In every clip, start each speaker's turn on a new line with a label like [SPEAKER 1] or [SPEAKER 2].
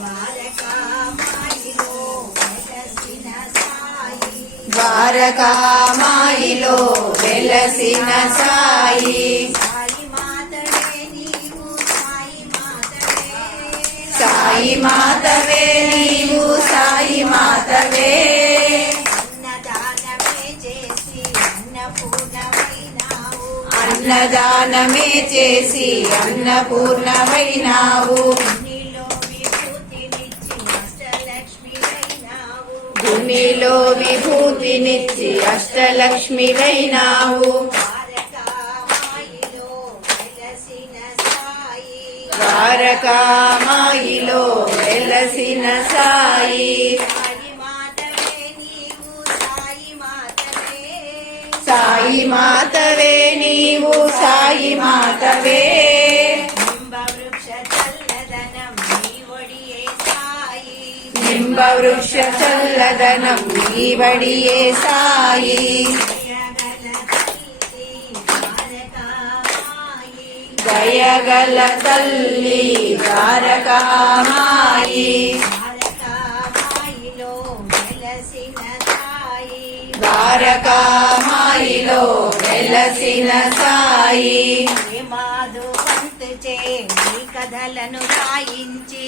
[SPEAKER 1] ద్వారకామాయిలో వెలసిన సాయి.
[SPEAKER 2] సాయి సాయి
[SPEAKER 1] మాతవే నీవు సాయి మాతవే.
[SPEAKER 2] అన్నదానమే చేసి అన్నపూర్ణమైనావు
[SPEAKER 1] భూమిలో విభూతినిచ్చి అష్టలక్ష్మివైనావు
[SPEAKER 2] ద్వారకామాయిలో వెలసిన సాయి.
[SPEAKER 1] సాయి
[SPEAKER 2] మాతవే నీవు సాయి మాతవే
[SPEAKER 1] ಬಿಂಬವೃಕ್ಷ ಚಲ್ಲದನ
[SPEAKER 2] ಈ ಬಡಿಯೇ ಸಾಯಿ
[SPEAKER 1] దయగల తల్లి తారకామాయి
[SPEAKER 2] తారకామాయిలో వెలసిన సాయి. కథలను రాయించి.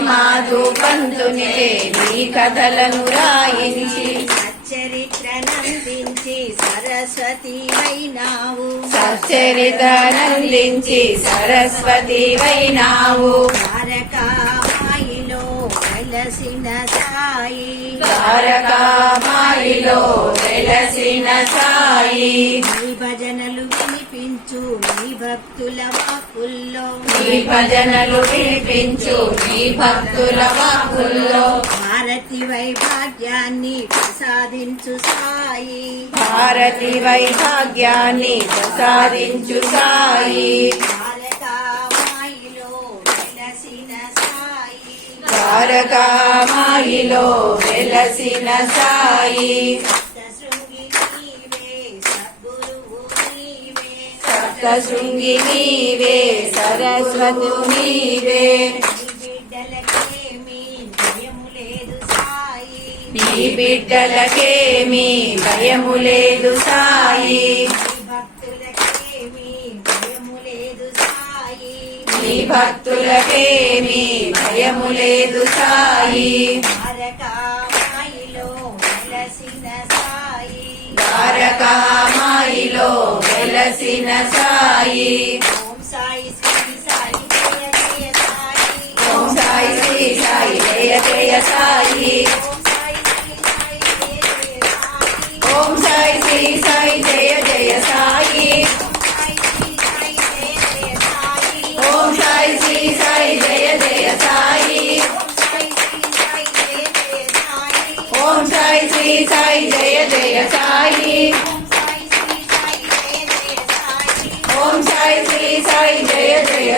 [SPEAKER 1] మాధు పంతునే నీ కథలను రాయించి.
[SPEAKER 2] సచ్చరిత్ర నందించి సరస్వతి అయినావు
[SPEAKER 1] సచ్చరితనందించి సరస్వతి వైనావు
[SPEAKER 2] ద్వారకామాయిలో వెలసిన సాయి.
[SPEAKER 1] ద్వారకామాయిలో వెలసిన సాయి
[SPEAKER 2] నీ భజనలు వినిపించు నీ భక్తుల వాక్కుల్లో
[SPEAKER 1] నీ భజనలు వినిపించు నీ భక్తుల వాక్కుల్లో
[SPEAKER 2] భారతి వైభాగ్యాన్ని ప్రసాదించు సాయి.
[SPEAKER 1] భారతి వైభాగ్యాన్ని ప్రసాదించు సాయి.
[SPEAKER 2] ద్వారకామాయిలో వెలసిన సాయి.
[SPEAKER 1] ద్వారకామాయిలో వెలసిన సాయి.
[SPEAKER 2] సప్తశృంగి నీవే
[SPEAKER 1] సరస్వతు నీవే.
[SPEAKER 2] నీ బిడ్డలకేమి భయము లేదు సాయి.
[SPEAKER 1] నీ
[SPEAKER 2] భక్తులకేమీ భయము లేదు సాయి. వెలసిన సాయి.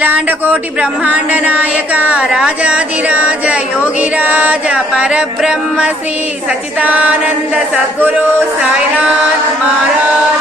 [SPEAKER 1] అఖిలాండకోటి బ్రహ్మాండ నాయక రాజాదిరాజ యోగిరాజ పరబ్రహ్మ శ్రీ సచిదానంద సద్గురు సాయినాథ్ మహారాజ్